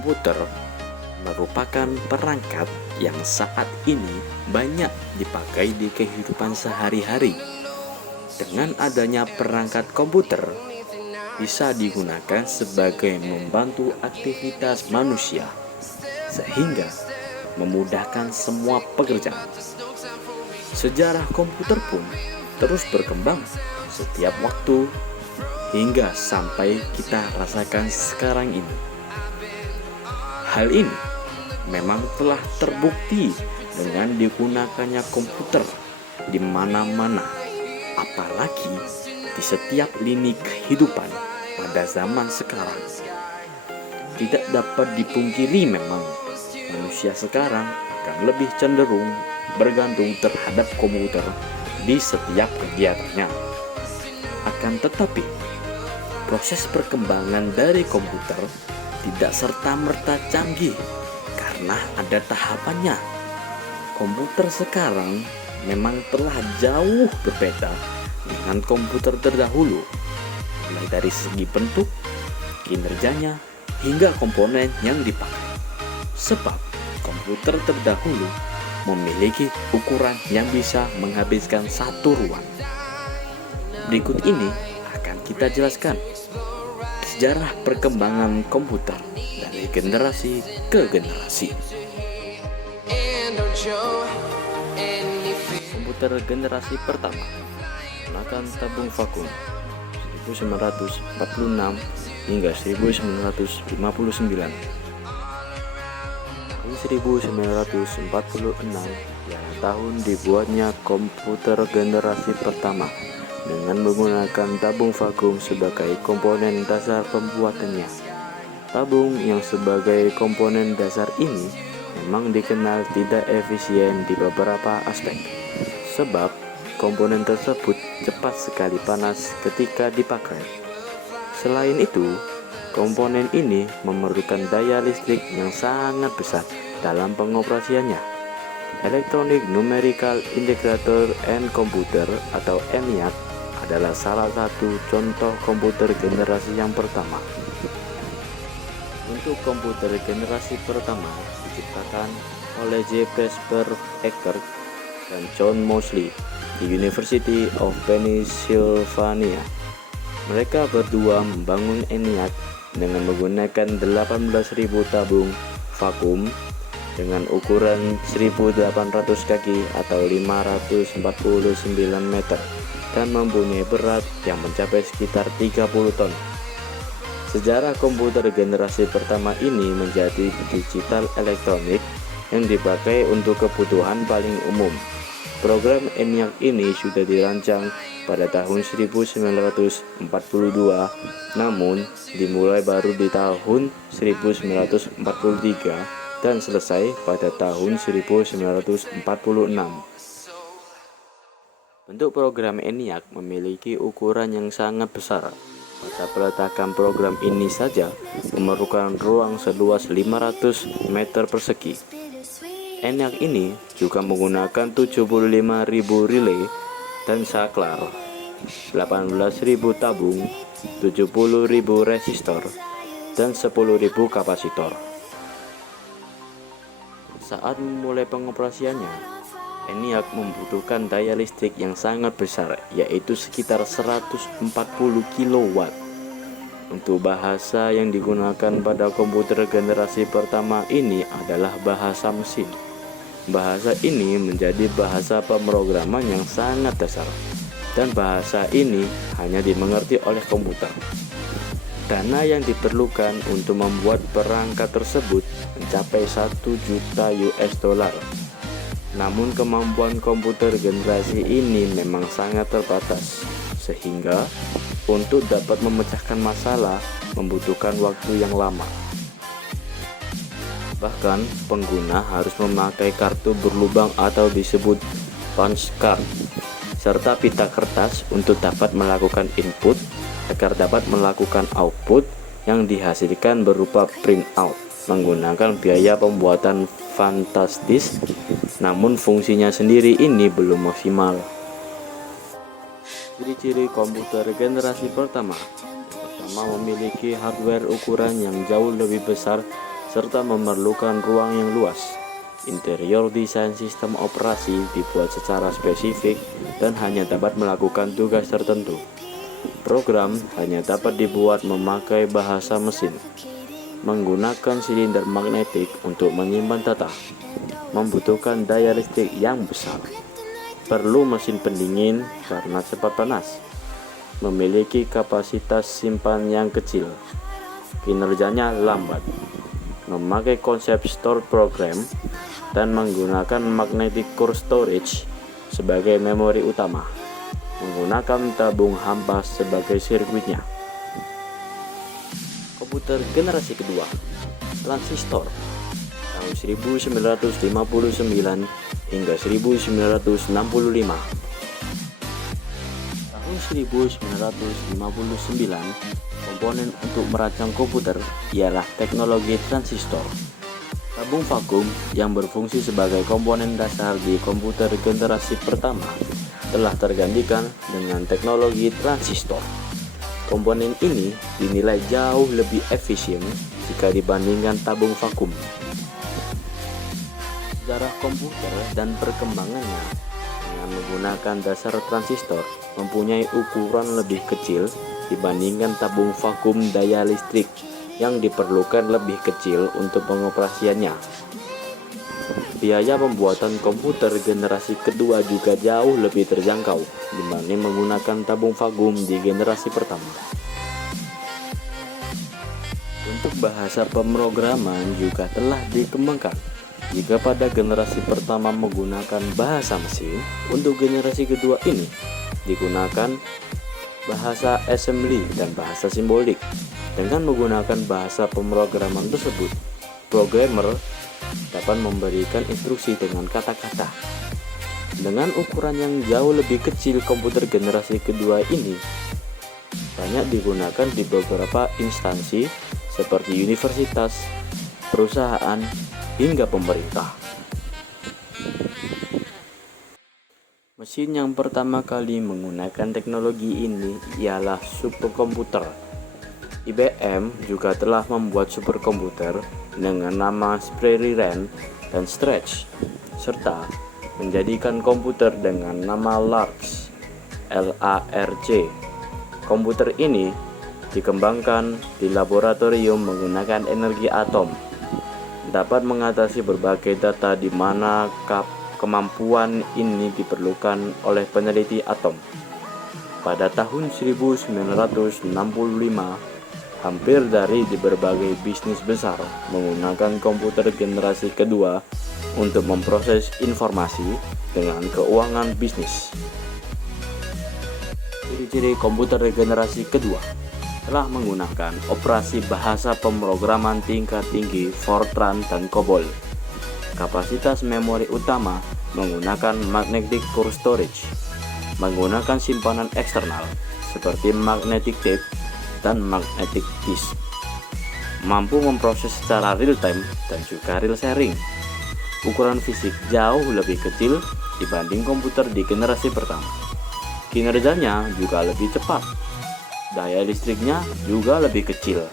Komputer merupakan perangkat yang saat ini banyak dipakai di kehidupan sehari-hari. Dengan adanya perangkat komputer, bisa digunakan sebagai membantu aktivitas manusia, sehingga memudahkan semua pekerjaan. Sejarah komputer pun terus berkembang setiap waktu, hingga sampai kita rasakan sekarang ini. Hal ini memang telah terbukti dengan digunakannya komputer di mana-mana, apalagi di setiap lini kehidupan pada zaman sekarang. Tidak dapat dipungkiri memang manusia sekarang akan lebih cenderung bergantung terhadap komputer di setiap kegiatannya. Akan tetapi, proses perkembangan dari komputer tidak serta-merta canggih karena ada tahapannya. Komputer sekarang memang telah jauh berbeda dengan komputer terdahulu, mulai dari segi bentuk, kinerjanya, hingga komponen yang dipakai. Sebab komputer terdahulu memiliki ukuran yang bisa menghabiskan satu ruang. Berikut ini akan kita jelaskan sejarah perkembangan komputer dari generasi ke generasi. Komputer generasi pertama menggunakan tabung vakum 1946 hingga 1959. Tahun 1946 ialah tahun dibuatnya komputer generasi pertama dengan menggunakan tabung vakum sebagai komponen dasar pembuatannya. Tabung yang sebagai komponen dasar ini memang dikenal tidak efisien di beberapa aspek, sebab komponen tersebut cepat sekali panas ketika dipakai. Selain itu, komponen ini memerlukan daya listrik yang sangat besar dalam pengoperasiannya. Electronic Numerical Integrator and Computer atau ENIAC adalah salah satu contoh komputer generasi yang pertama. Untuk komputer generasi pertama diciptakan oleh J. Presper Eckert dan John Moseley di University of Pennsylvania. Mereka berdua membangun ENIAC dengan menggunakan 18.000 tabung vakum dengan ukuran 1.800 kaki atau 549 meter dan mempunyai berat yang mencapai sekitar 30 ton. Sejarah komputer generasi pertama ini menjadi digital elektronik yang dipakai untuk kebutuhan paling umum. Program ENIAC ini sudah dirancang pada tahun 1942, namun dimulai baru di tahun 1943 dan selesai pada tahun 1946. Bentuk program ENIAC memiliki ukuran yang sangat besar. Pada peletakan program ini saja memerlukan ruang seluas 500 meter persegi. ENIAC ini juga menggunakan 75.000 relay dan saklar, 18.000 tabung, 70.000 resistor, dan 10.000 kapasitor. Saat memulai pengoperasiannya, ENIAC membutuhkan daya listrik yang sangat besar, yaitu sekitar 140 kW. Untuk bahasa yang digunakan pada komputer generasi pertama ini adalah bahasa mesin. Bahasa ini menjadi bahasa pemrograman yang sangat dasar, dan bahasa ini hanya dimengerti oleh komputer. Dana yang diperlukan untuk membuat perangkat tersebut mencapai 1 juta US dollar. Namun kemampuan komputer generasi ini memang sangat terbatas, sehingga untuk dapat memecahkan masalah membutuhkan waktu yang lama. Bahkan pengguna harus memakai kartu berlubang atau disebut punch card, serta pita kertas untuk dapat melakukan input agar dapat melakukan output yang dihasilkan berupa printout. Menggunakan biaya pembuatan fantastis, namun fungsinya sendiri ini belum maksimal. Ciri-ciri komputer generasi pertama memiliki hardware ukuran yang jauh lebih besar serta memerlukan ruang yang luas. Interior desain sistem operasi dibuat secara spesifik dan hanya dapat melakukan tugas tertentu. Program hanya dapat dibuat memakai bahasa mesin, menggunakan silinder magnetik untuk menyimpan data, membutuhkan daya listrik yang besar, perlu mesin pendingin karena cepat panas, memiliki kapasitas simpan yang kecil, kinerjanya lambat, memakai konsep store program, dan menggunakan magnetic core storage sebagai memori utama, menggunakan tabung hampa sebagai sirkuitnya. Komputer generasi kedua, transistor, tahun 1959 hingga 1965. Tahun 1959, komponen untuk merancang komputer ialah teknologi transistor. Tabung vakum yang berfungsi sebagai komponen dasar di komputer generasi pertama telah tergantikan dengan teknologi transistor. Komponen ini dinilai jauh lebih efisien jika dibandingkan tabung vakum. Sejarah komputer dan perkembangannya dengan menggunakan dasar transistor mempunyai ukuran lebih kecil dibandingkan tabung vakum. Daya listrik yang diperlukan lebih kecil untuk pengoperasiannya. Biaya pembuatan komputer generasi kedua juga jauh lebih terjangkau dibanding menggunakan tabung vakum di generasi pertama. Untuk bahasa pemrograman juga telah dikembangkan. Jika pada generasi pertama menggunakan bahasa mesin, untuk generasi kedua ini digunakan bahasa assembly dan bahasa simbolik. Dengan menggunakan bahasa pemrograman tersebut, programmer dapat memberikan instruksi dengan kata-kata. Dengan ukuran yang jauh lebih kecil, komputer generasi kedua ini banyak digunakan di beberapa instansi seperti universitas, perusahaan, hingga pemerintah. Mesin yang pertama kali menggunakan teknologi ini ialah superkomputer. IBM juga telah membuat superkomputer dengan nama Prairie Ran dan Stretch, serta menjadikan komputer dengan nama LARC. Komputer ini dikembangkan di laboratorium menggunakan energi atom, dapat mengatasi berbagai data di mana kemampuan ini diperlukan oleh peneliti atom. Pada tahun 1965, hampir dari berbagai bisnis besar menggunakan komputer generasi kedua untuk memproses informasi dengan keuangan bisnis. Ciri-ciri komputer generasi kedua telah menggunakan operasi bahasa pemrograman tingkat tinggi Fortran dan COBOL. Kapasitas memori utama menggunakan magnetic core storage, menggunakan simpanan eksternal seperti magnetic tape dan magnetic disk, mampu memproses secara real time dan juga real sharing. Ukuran fisik jauh lebih kecil dibanding komputer di generasi pertama. Kinerjanya juga lebih cepat. Daya listriknya juga lebih kecil.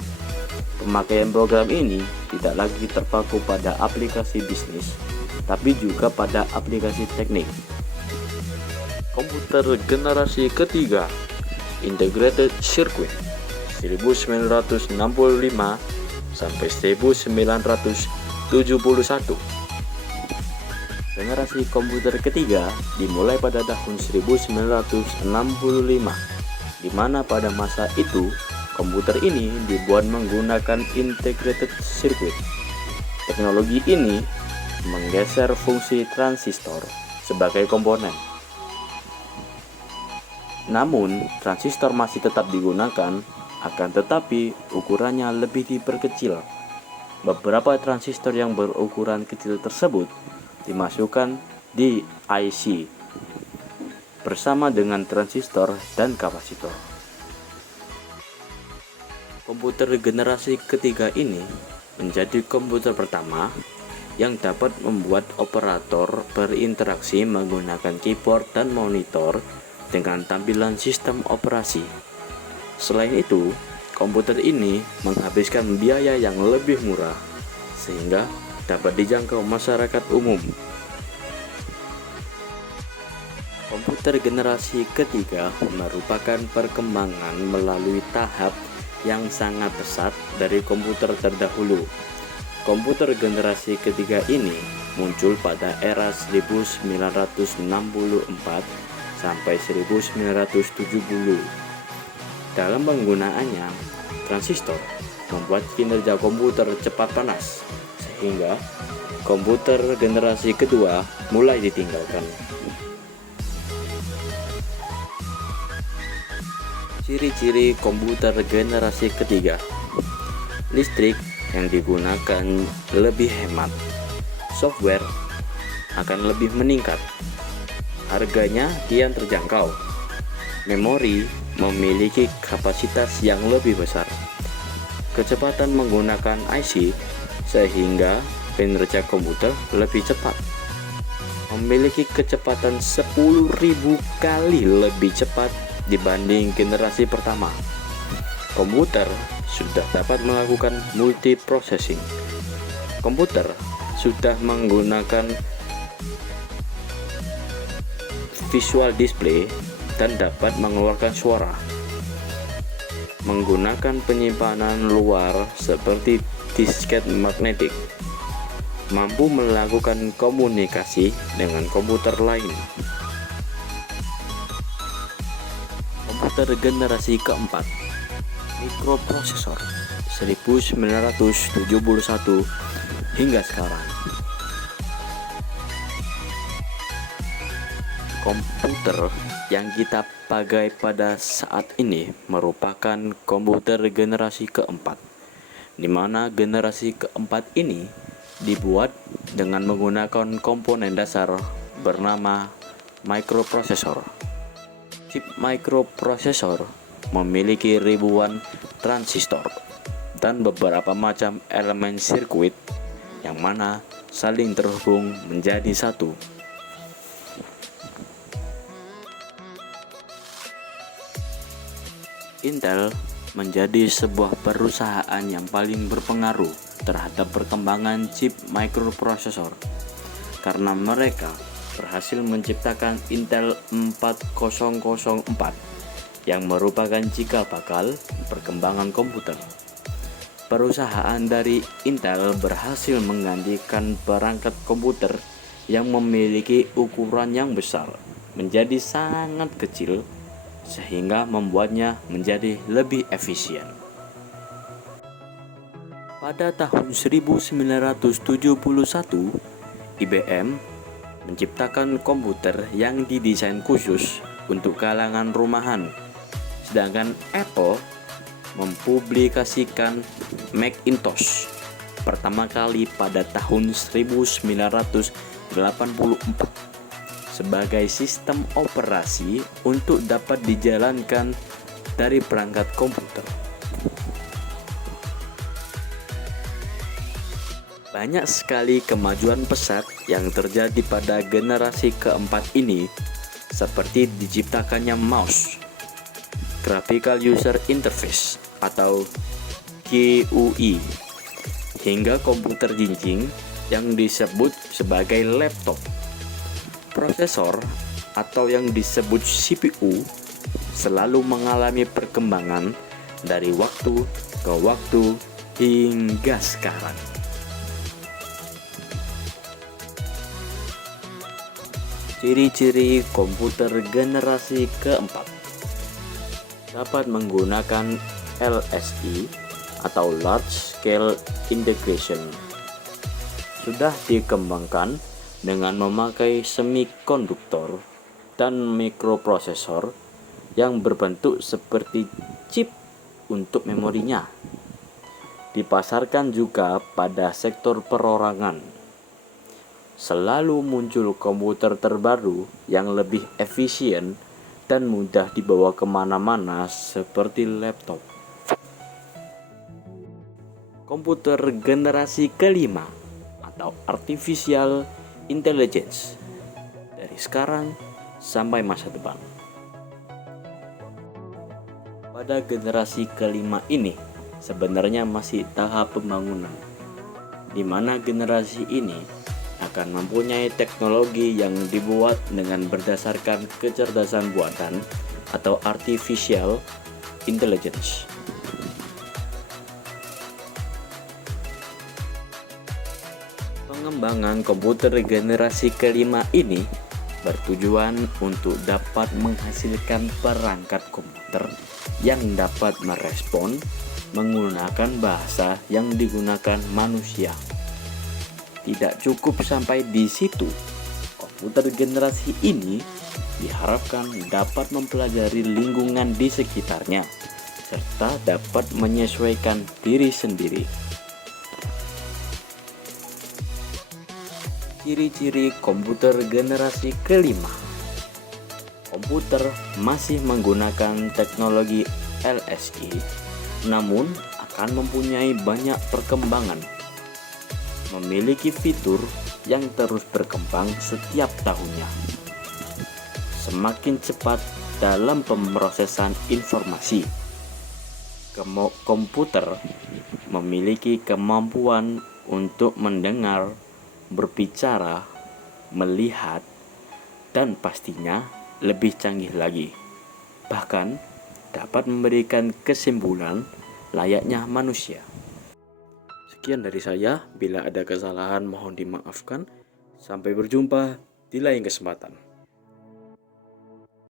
Pemakaian program ini tidak lagi terpaku pada aplikasi bisnis, tapi juga pada aplikasi teknik. Komputer generasi ketiga, integrated circuit, 1965 sampai 1971. Generasi komputer ketiga dimulai pada tahun 1965, di mana pada masa itu komputer ini dibuat menggunakan integrated circuit. Teknologi ini menggeser fungsi transistor sebagai komponen. Namun, transistor masih tetap digunakan, akan tetapi ukurannya lebih diperkecil. Beberapa transistor yang berukuran kecil tersebut dimasukkan di IC bersama dengan transistor dan kapasitor. Komputer generasi ketiga ini menjadi komputer pertama yang dapat membuat operator berinteraksi menggunakan keyboard dan monitor dengan tampilan sistem operasi. Selain itu, komputer ini menghabiskan biaya yang lebih murah sehingga dapat dijangkau masyarakat umum. Komputer generasi ketiga merupakan perkembangan melalui tahap yang sangat pesat dari komputer terdahulu. Komputer generasi ketiga ini muncul pada era 1964 sampai 1970. Dalam penggunaannya, transistor membuat kinerja komputer cepat panas, sehingga komputer generasi kedua mulai ditinggalkan. Ciri-ciri komputer generasi ketiga: listrik yang digunakan lebih hemat, software akan lebih meningkat, harganya kian terjangkau, memori memiliki kapasitas yang lebih besar, kecepatan menggunakan IC sehingga kinerja komputer lebih cepat, memiliki kecepatan 10.000 kali lebih cepat dibanding generasi pertama. Komputer sudah dapat melakukan multiprocessing. Komputer sudah menggunakan visual display dan dapat mengeluarkan suara. Menggunakan penyimpanan luar seperti disket magnetik. Mampu melakukan komunikasi dengan komputer lain. Komputer generasi keempat, mikroprosesor 1971 hingga sekarang. Komputer yang kita pakai pada saat ini merupakan komputer generasi keempat, di mana generasi keempat ini dibuat dengan menggunakan komponen dasar bernama mikroprosesor. Chip mikroprosesor memiliki ribuan transistor dan beberapa macam elemen sirkuit yang mana saling terhubung menjadi satu. Intel menjadi sebuah perusahaan yang paling berpengaruh terhadap perkembangan chip mikroprosesor karena mereka berhasil menciptakan Intel 4004 yang merupakan cikal bakal perkembangan komputer. Perusahaan dari Intel berhasil menggantikan perangkat komputer yang memiliki ukuran yang besar menjadi sangat kecil sehingga membuatnya menjadi lebih efisien. Pada tahun 1971, IBM menciptakan komputer yang didesain khusus untuk kalangan rumahan, sedangkan Apple mempublikasikan Macintosh pertama kali pada tahun 1984 sebagai sistem operasi untuk dapat dijalankan dari perangkat komputer. Banyak sekali kemajuan pesat yang terjadi pada generasi keempat ini, seperti diciptakannya mouse, Graphical User Interface atau GUI, hingga komputer jinjing yang disebut sebagai laptop. Prosesor atau yang disebut CPU selalu mengalami perkembangan dari waktu ke waktu hingga sekarang. Ciri-ciri komputer generasi keempat: dapat menggunakan LSI atau Large Scale Integration. Sudah dikembangkan dengan memakai semikonduktor dan mikroprosesor yang berbentuk seperti chip untuk memorinya. Dipasarkan juga pada sektor perorangan. Selalu muncul komputer terbaru yang lebih efisien dan mudah dibawa kemana-mana seperti laptop. Komputer generasi kelima atau Artificial Intelligence dari sekarang sampai masa depan. Pada generasi kelima ini sebenarnya masih tahap pembangunan, di mana generasi ini akan mempunyai teknologi yang dibuat dengan berdasarkan kecerdasan buatan atau artificial intelligence. Pengembangan komputer generasi kelima ini bertujuan untuk dapat menghasilkan perangkat komputer yang dapat merespon menggunakan bahasa yang digunakan manusia. Tidak cukup sampai di situ, komputer generasi ini diharapkan dapat mempelajari lingkungan di sekitarnya serta dapat menyesuaikan diri sendiri. Ciri-ciri komputer generasi kelima. Komputer masih menggunakan teknologi LSI, namun akan mempunyai banyak perkembangan. Memiliki fitur yang terus berkembang setiap tahunnya. Semakin cepat dalam pemrosesan informasi. Komputer memiliki kemampuan untuk mendengar, berbicara, melihat, dan pastinya lebih canggih lagi. Bahkan dapat memberikan kesimpulan layaknya manusia. Sekian dari saya, bila ada kesalahan mohon dimaafkan. Sampai berjumpa di lain kesempatan.